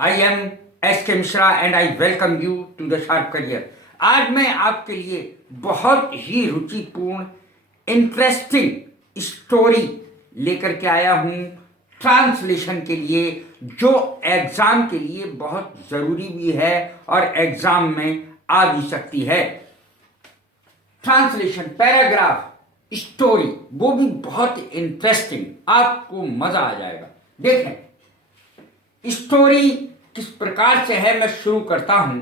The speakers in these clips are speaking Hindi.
I am S K Mishra and I welcome you to the Sharp Career. आज मैं आपके लिए बहुत ही रुचिपूर्ण इंटरेस्टिंग स्टोरी लेकर के आया हूँ ट्रांसलेशन के लिए, जो एग्ज़ाम के लिए बहुत ज़रूरी भी है और एग्ज़ाम में आ भी सकती है। ट्रांसलेशन, पैराग्राफ, स्टोरी, वो भी बहुत इंटरेस्टिंग, आपको मज़ा आ जाएगा। देखें स्टोरी किस प्रकार से है, मैं शुरू करता हूं।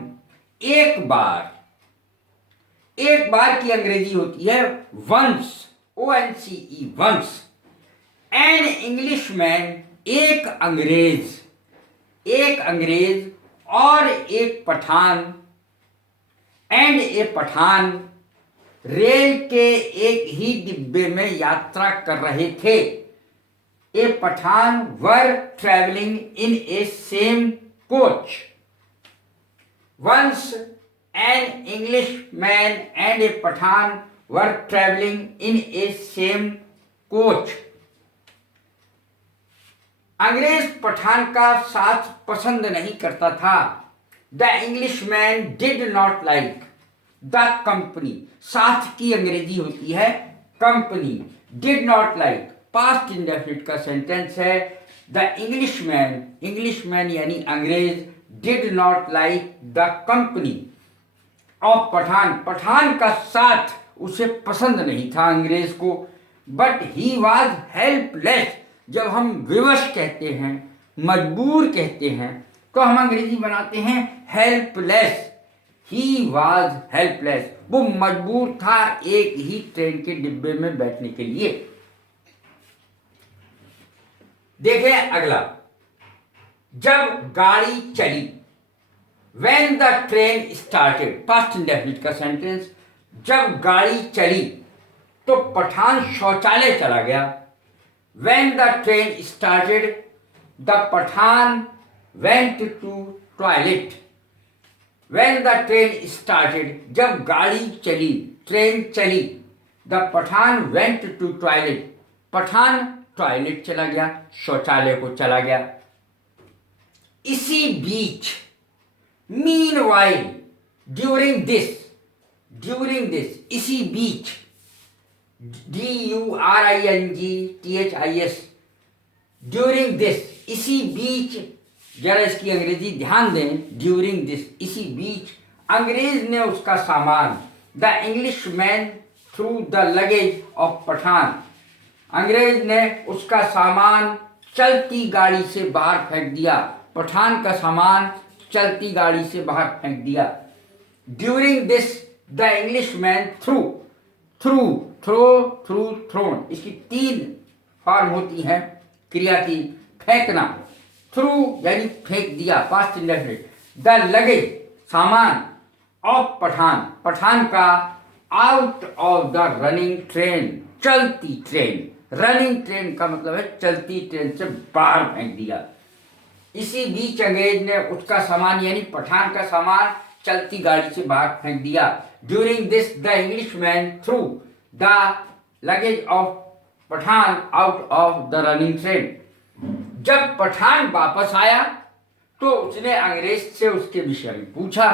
एक बार की अंग्रेजी होती है once, ONCE, once. An Englishman, एक अंग्रेज और एक Pathan, and a Pathan rail के एक ही डिब्बे में यात्रा कर रहे थे। A Pathan were travelling in a same coach. Once an Englishman and a Pathan were traveling in a same coach. अंग्रेज पठान का साथ पसंद नहीं करता था। The Englishman did not like the company. साथ की अंग्रेजी होती है company. Did not like, past indefinite का सेंटेंस है। The Englishman यानी अंग्रेज did not like the company of Pathan का साथ उसे पसंद नहीं था अंग्रेज को। But he was helpless। जब हम विवश कहते हैं, मजबूर कहते हैं, तो हम अंग्रेजी बनाते हैं helpless। He was helpless। वो मजबूर था एक ही ट्रेन के डिब्बे में बैठने के लिए। देखें अगला, जब गाड़ी चली, when the train started, past indefinite का सेंटेंस, जब गाड़ी चली तो पठान शौचालय चला गया। when the train started, the Pathan went to toilet। when the train started, जब गाड़ी चली, ट्रेन चली, the Pathan went to toilet, Pathan toilet चला गया, शौचालय को चला गया। इसी बीच, मीनवाइल, ड्यूरिंग दिस, इसी बीच, DURINGTHIS, ड्यूरिंग दिस, इसी बीच, जरा इसकी अंग्रेजी ध्यान दें, ड्यूरिंग दिस, इसी बीच, अंग्रेज ने उसका सामान, the Englishman threw the luggage of Pathan, अंग्रेज ने उसका सामान चलती गाड़ी से बाहर फेंक दिया। पठान का सामान चलती गाड़ी से बाहर फेंक दिया। During this the Englishman thrown, इसकी 3 फॉर्म होती हैं क्रिया की। फेंकना, थ्रू यानी फेंक दिया, पास्ट इंडेफिनिट। द लगेज, सामान, ऑफ पठान का, out of the running train, चलती ट्रेन। रनिंग ट्रेन का मतलब है चलती ट्रेन से बाहर फेंक दिया। इसी बीच अंग्रेज ने उसका सामान यानी पठान का सामान चलती गाड़ी से बाहर फेंक दिया। During this the Englishman threw the luggage of Pathan out of the running train. जब पठान वापस आया तो उसने अंग्रेज से उसके विषय में पूछा।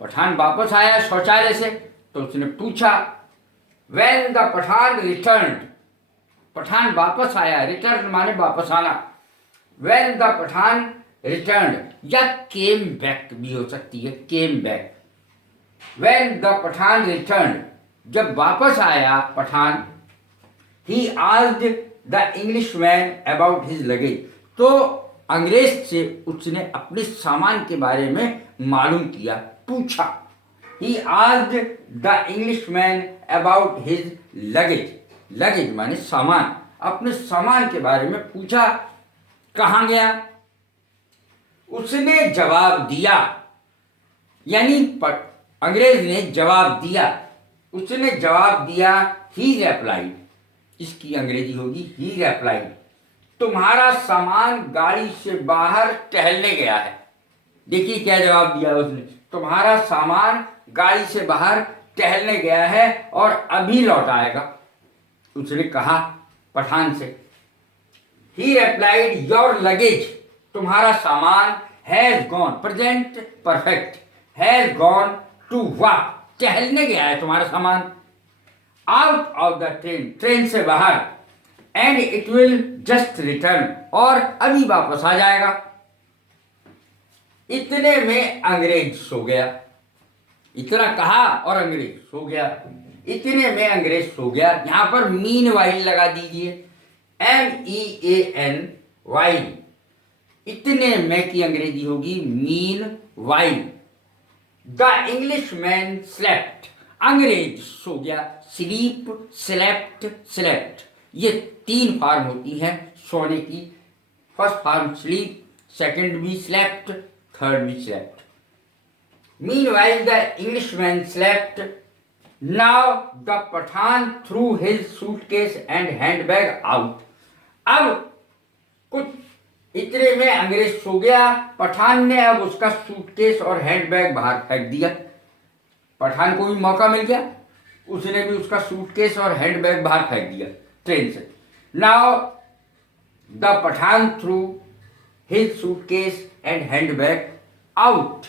पठान वापस आया शौचालय से तो उसने पूछा। When the Pathan returned, Pathan वापस आया, रिटर्न माने वापस आना। When the पठान returned, या came back भी हो सकती है, came back। When the Pathan returned, जब वापस आया Pathan, he asked the Englishman about his luggage, तो अंग्रेज से उसने अपने सामान के बारे में मालूम किया, पूछा। He asked the Englishman about his luggage, luggage माने सामान, अपने सामान के बारे में पूछा। कहाँ गया? उसने जवाब दिया, यानी अंग्रेज ने जवाब दिया, उसने जवाब दिया। ही रेप्लाइड, इसकी अंग्रेजी होगी ही रेप्लाइड, तुम्हारा सामान गाड़ी से बाहर टहलने गया है। देखिए क्या जवाब दिया उसने, तुम्हारा सामान गाड़ी से बाहर टहलने गया है और अभी लौट आएगा। उसने कहा पठान से। ही रेप्लाइड योर लगेज, तुम्हारा सामान has gone, present perfect, has gone to walk, टहलने गया है तुम्हारा सामान, out of the train, train से बाहर, and it will just return, और अभी वापस आ जाएगा। इतने में अंग्रेज सो गया। इतना कहा और अंग्रेज सो गया। इतने में अंग्रेज सो गया। यहां पर मीन वाइल लगा दीजिए, MEAN वाइल। इतने में की अंग्रेजी होगी mean while. The English man slept, अंग्रेज सो गया। स्लीप, स्लेप्ट, स्लेप्ट, ये 3 फॉर्म होती हैं सोने की। फर्स्ट फॉर्म स्लीप, सेकंड भी स्लेप्ट, थर्ड भी slept. Meanwhile the Englishman slept. Now the Pathan threw his suitcase and handbag out. अब कुछ इतने में अंग्रेज सो गया। पठान ने अब उसका सूटकेस और हैंडबैग बाहर फेंक दिया। पठान को भी मौका मिल गया, उसने भी उसका सूटकेस और हैंडबैग बाहर फेंक दिया ट्रेन से। Now the Pathan threw his suitcase and handbag out.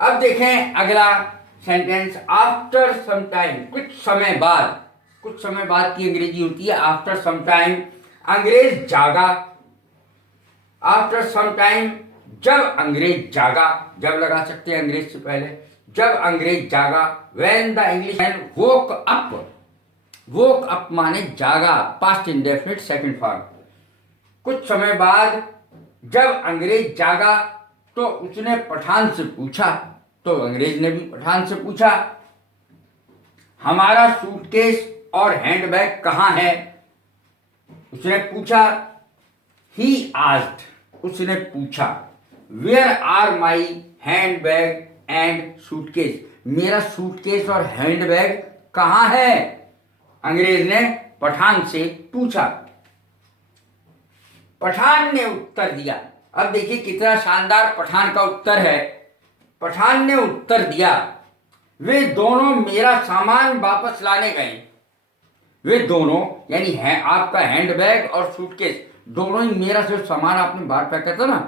अब देखें अगला सेंटेंस, आफ्टर सम टाइम, कुछ समय बाद। कुछ समय बाद की अंग्रेजी होती है आफ्टर सम टाइम। अंग्रेज जागा। आफ्टर सम टाइम, जब अंग्रेज जागा, जब लगा सकते हैं अंग्रेज से पहले, जब अंग्रेज जागा। When the Englishman woke up, woke up माने जागा, पास्ट इंडेफिनिट सेकंड फॉर्म। कुछ समय बाद जब अंग्रेज जागा तो उसने पठान से पूछा, तो अंग्रेज ने भी पठान से पूछा, हमारा सूटकेस और हैंडबैग कहाँ है? उसने पूछा। ही आस्क्ड, उसने पूछा, where are my handbag and suitcase, मेरा सूटकेस और हैंडबैग कहाँ है? अंग्रेज ने पठान से पूछा। पठान ने उत्तर दिया। अब देखिए कितना शानदार पठान का उत्तर है। पठान ने उत्तर दिया, वे दोनों मेरा सामान वापस लाने गए। वे दोनों यानी है आपका हैंडबैग और सूटकेस, दोनों ही मेरा जो सामान आपने बाहर फेंका था ना,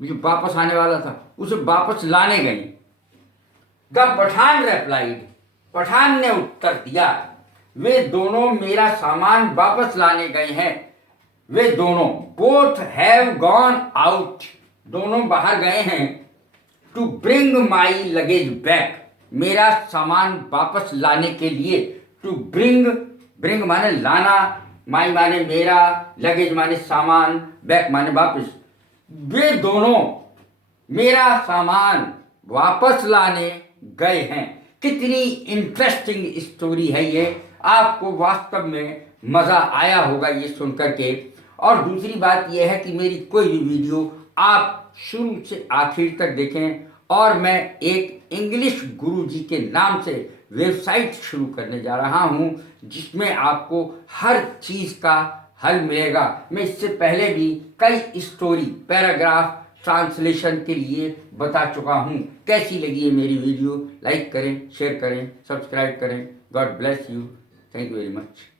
जो वापस आने वाला था, उसे वापस लाने गए। द पठान रेप्लाइड, पठान ने उत्तर दिया, वे दोनों मेरा सामान वापस लाने गए हैं। वे दोनों, बोथ हैव गॉन आउट, दोनों बाहर गए हैं। To bring my luggage back, मेरा सामान वापस लाने के लिए। टू ब्रिंग, ब्रिंग माने लाना, माई माने मेरा, लगेज माने सामान, बैक माने वापस। वे दोनों मेरा सामान वापस लाने गए हैं। कितनी इंटरेस्टिंग स्टोरी है ये, आपको वास्तव में मजा आया होगा ये सुनकर के। और दूसरी बात यह है कि मेरी कोई भी वीडियो आप शुरू से आखिर तक देखें। और मैं एक इंग्लिश गुरुजी के नाम से वेबसाइट शुरू करने जा रहा हूं, जिसमें आपको हर चीज़ का हल मिलेगा। मैं इससे पहले भी कई स्टोरी, पैराग्राफ ट्रांसलेशन के लिए बता चुका हूं। कैसी लगी है मेरी वीडियो? लाइक करें, शेयर करें, सब्सक्राइब करें। God bless you. Thank you very much.